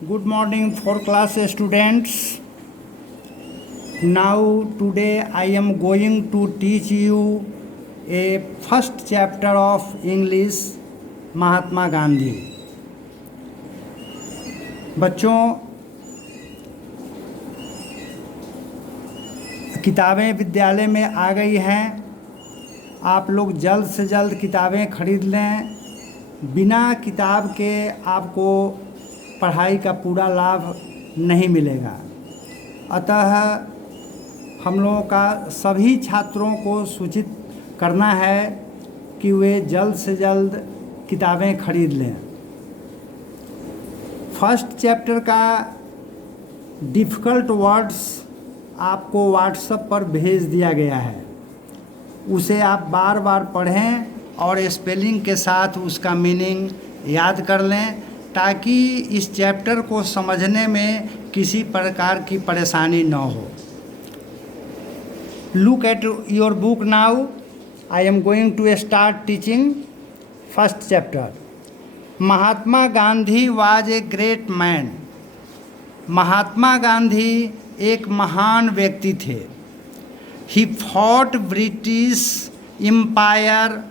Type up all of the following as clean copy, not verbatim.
Good morning for class students. Now today I am going to teach you a first chapter of English Mahatma Gandhi. बच्चों, किताबें विद्यालय में आ गई हैं। आप लोग जल्द से जल्द किताबें खरीद लें। बिना किताब के आपको पढ़ाई का पूरा लाभ नहीं मिलेगा। अतः हम लोगों का सभी छात्रों को सूचित करना है कि वे जल्द से जल्द किताबें खरीद लें। फर्स्ट चैप्टर का डिफ़िकल्ट वर्ड्स आपको व्हाट्सएप पर भेज दिया गया है। उसे आप बार बार पढ़ें और स्पेलिंग के साथ उसका मीनिंग याद कर लें, ताकि इस चैप्टर को समझने में किसी प्रकार की परेशानी न हो। Look at your book now. I am going to start teaching first chapter. Mahatma Gandhi was a great man. Mahatma Gandhi एक महान व्यक्ति थे। He fought British empire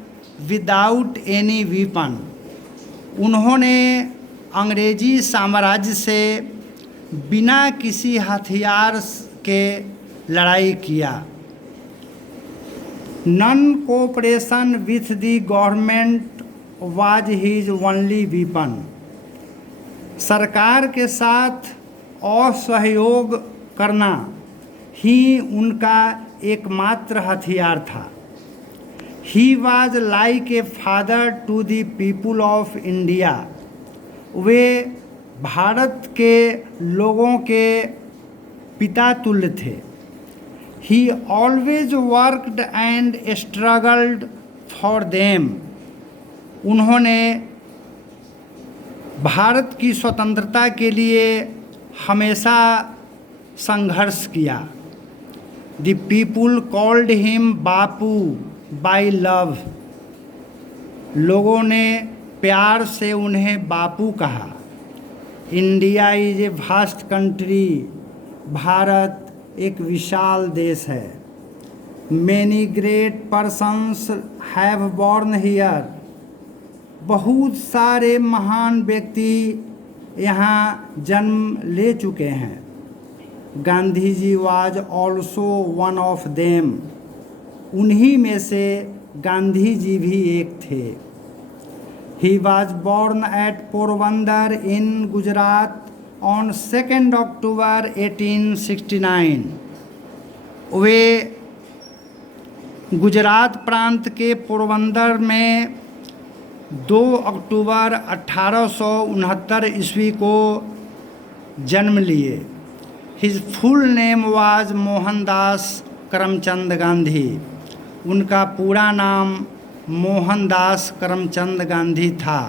without any weapon. उन्होंने अंग्रेजी साम्राज्य से बिना किसी हथियार के लड़ाई किया। Non cooperation with the government was his only weapon. सरकार के साथ असहयोग करना ही उनका एकमात्र हथियार था। He was like a father to the people of India. वे भारत के लोगों के पिता तुल्य थे। He always worked and struggled for them. उन्होंने भारत की स्वतंत्रता के लिए हमेशा संघर्ष किया। The people called him Bapu by love. लोगों ने प्यार से उन्हें बापू कहा। India is a vast country. Bharat एक विशाल देश है। Many great persons have born here. बहुत सारे महान व्यक्ति यहाँ जन्म ले चुके हैं। Gandhi ji was also one of them. उन्हीं में से गांधी जी भी एक थे। He was born at Porbandar in Gujarat on 2nd October 1869. वे गुजरात प्रांत के पोरबंदर में 2 अक्टूबर 1869 ईस्वी को जन्म लिए। His full name was Mohandas Karamchand Gandhi. उनका पूरा नाम मोहनदास करमचंद गांधी था।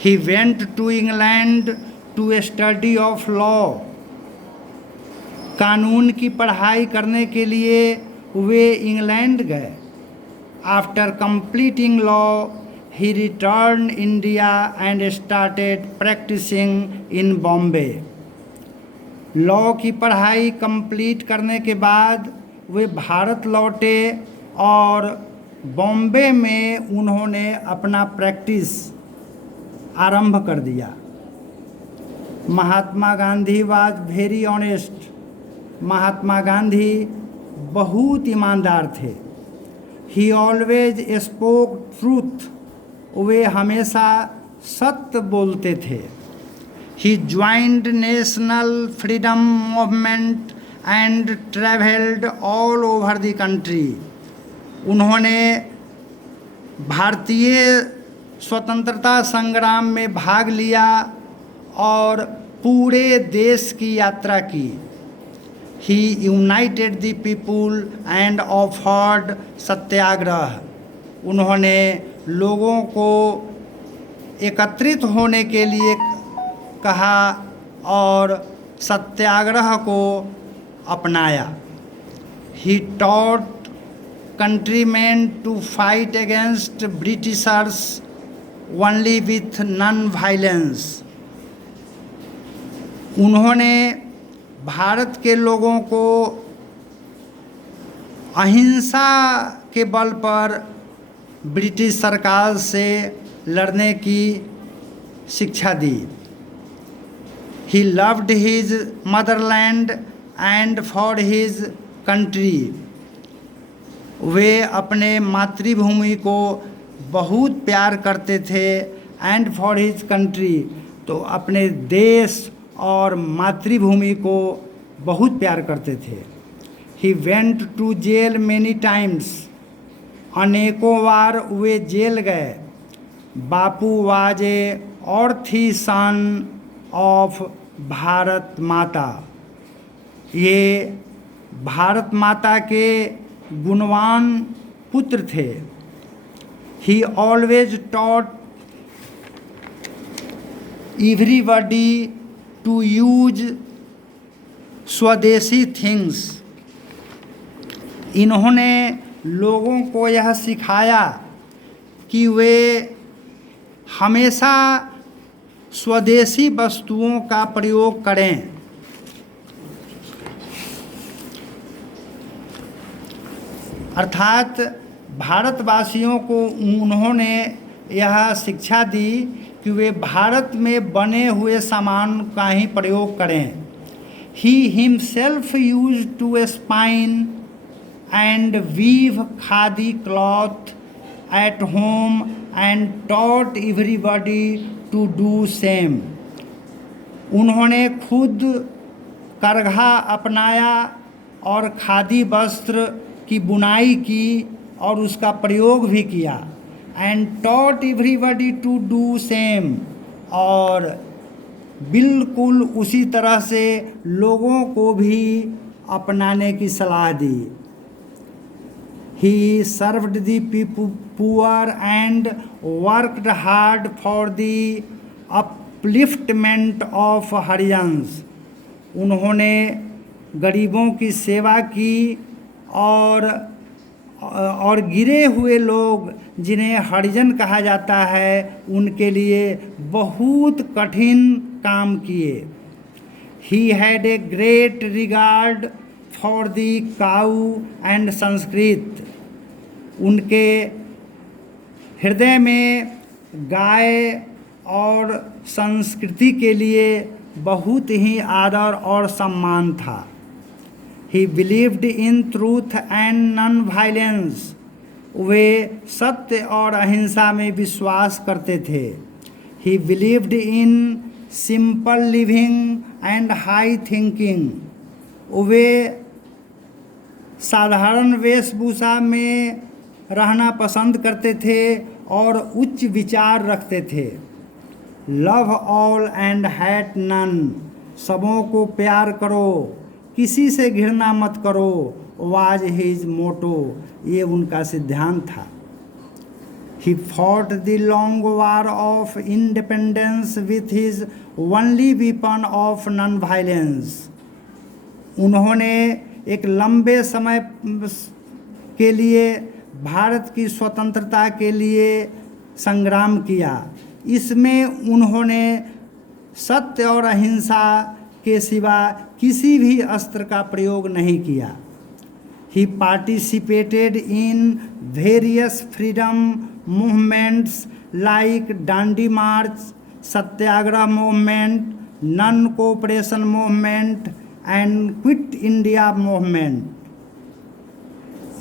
He went to England to study of law. कानून की पढ़ाई करने के लिए वे इंग्लैंड गए। After completing law he return India and started practising in Bombay. Law की पढ़ाई कंप्लीट करने के बाद वे भारत लौटे और बॉम्बे में उन्होंने अपना प्रैक्टिस आरंभ कर दिया। Mahatma Gandhi was very honest. Mahatma Gandhi बहुत ईमानदार थे। He always spoke truth. वे हमेशा सत्य बोलते थे। He joined national freedom movement and travelled all over the country. उन्होंने भारतीय स्वतंत्रता संग्राम में भाग लिया और पूरे देश की यात्रा की। He united the people and offered satyagraha. उन्होंने लोगों को एकत्रित होने के लिए कहा और सत्याग्रह को अपनाया। He taught countrymen to fight against Britishers only with non-violence. उन्होंने भारत के लोगों को अहिंसा के बल पर ब्रिटिश सरकार से लड़ने की शिक्षा दी। He loved his motherland and for his country। वे अपने मातृभूमि को बहुत प्यार करते थे। एंड फॉर हिज कंट्री, तो अपने देश और मातृभूमि को बहुत प्यार करते थे। He went to jail many times, अनेकों बार वे जेल गए। Bapu was a worthy son of Bharat Mata, ये भारत माता के गुणवान पुत्र थे। He always taught everybody to use swadeshi things, इन्होंने लोगों को यह सिखाया कि वे हमेशा स्वदेशी वस्तुओं का प्रयोग करें। अर्थात भारतवासियों को उन्होंने यह शिक्षा दी कि वे भारत में बने हुए सामान का ही प्रयोग करें। He himself use to spin and weave khadi cloth at home and taught everybody to do same. उन्होंने खुद करघा अपनाया और खादी वस्त्र की बुनाई की और उसका प्रयोग भी किया। And taught everybody to do same, और बिल्कुल उसी तरह से लोगों को भी अपनाने की सलाह दी। He served the poor and worked hard for the upliftment of Harijans. उन्होंने गरीबों की सेवा की और गिरे हुए लोग जिन्हें हरिजन कहा जाता है उनके लिए बहुत कठिन काम किए। He had a great regard for the cow and Sanskrit. उनके हृदय में गाय और संस्कृति के लिए बहुत ही आदर और सम्मान था। He believed in truth and non-violence। वे सत्य और अहिंसा में विश्वास करते थे। He believed in simple living and high thinking। वे साधारण वेशभूषा में रहना पसंद करते थे और उच्च विचार रखते थे। Love all and hate none। सबों को प्यार करो, किसी से घृणा मत करो। वाज हिज मोटो, ये उनका सिद्धांत था। He fought the long war of independence with his only weapon of non violence. उन्होंने एक लंबे समय के लिए भारत की स्वतंत्रता के लिए संग्राम किया। इसमें उन्होंने सत्य और अहिंसा के सिवा किसी भी अस्त्र का प्रयोग नहीं किया। He participated in various freedom movements like Dandi march, Satyagraha movement, non cooperation movement and quit India movement.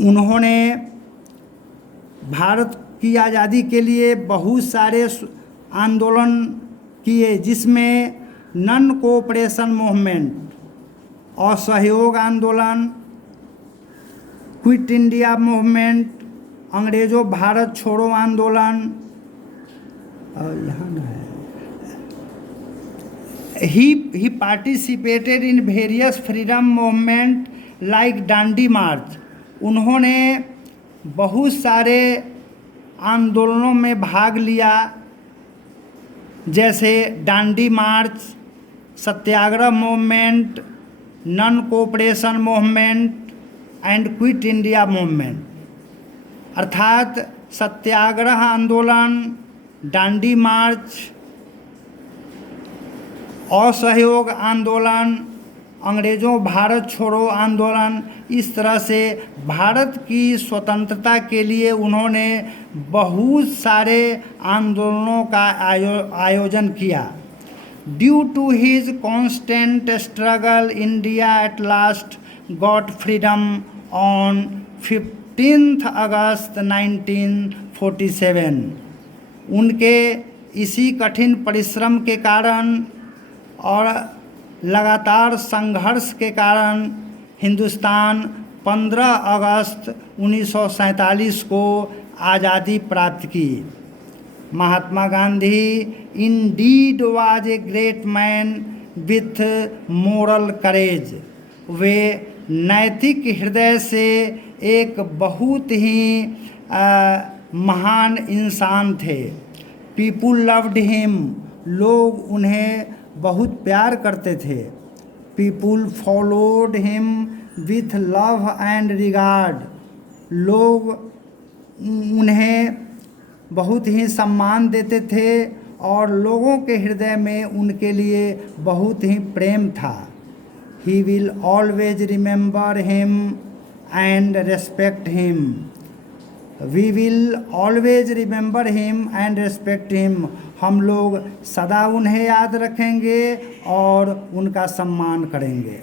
उन्होंने भारत की आज़ादी के लिए बहुत सारे आंदोलन किए, जिसमें नॉन कोऑपरेशन मूवमेंट, असहयोग आंदोलन, क्विट इंडिया मूवमेंट, अंग्रेजों भारत छोड़ो आंदोलन, यहाँ है। He participated in various freedom movement like Dandi march. उन्होंने बहुत सारे आंदोलनों में भाग लिया, जैसे Dandi march, Satyagraha movement, non cooperation movement and quit India movement. अर्थात सत्याग्रह आंदोलन, डांडी मार्च असहयोग आंदोलन, अंग्रेज़ों भारत छोड़ो आंदोलन, इस तरह से भारत की स्वतंत्रता के लिए उन्होंने बहुत सारे आंदोलनों का आयोजन किया। Due to his constant struggle, India at last got freedom on 15 August 1947। उनके इसी कठिन परिश्रम के कारण और लगातार संघर्ष के कारण हिंदुस्तान 15 अगस्त 1947 को आज़ादी प्राप्त की। Mahatma Gandhi indeed was a great man with moral courage. वे नैतिक हृदय से एक बहुत ही महान इंसान थे। पीपुल लव्ड हिम, लोग उन्हें बहुत प्यार करते थे। People followed him with love and regard, लोग उन्हें बहुत ही सम्मान देते थे और लोगों के हृदय में उनके लिए बहुत ही प्रेम था। He will always remember him and respect him. We will always remember him and respect him, हम लोग सदा उन्हें याद रखेंगे और उनका सम्मान करेंगे।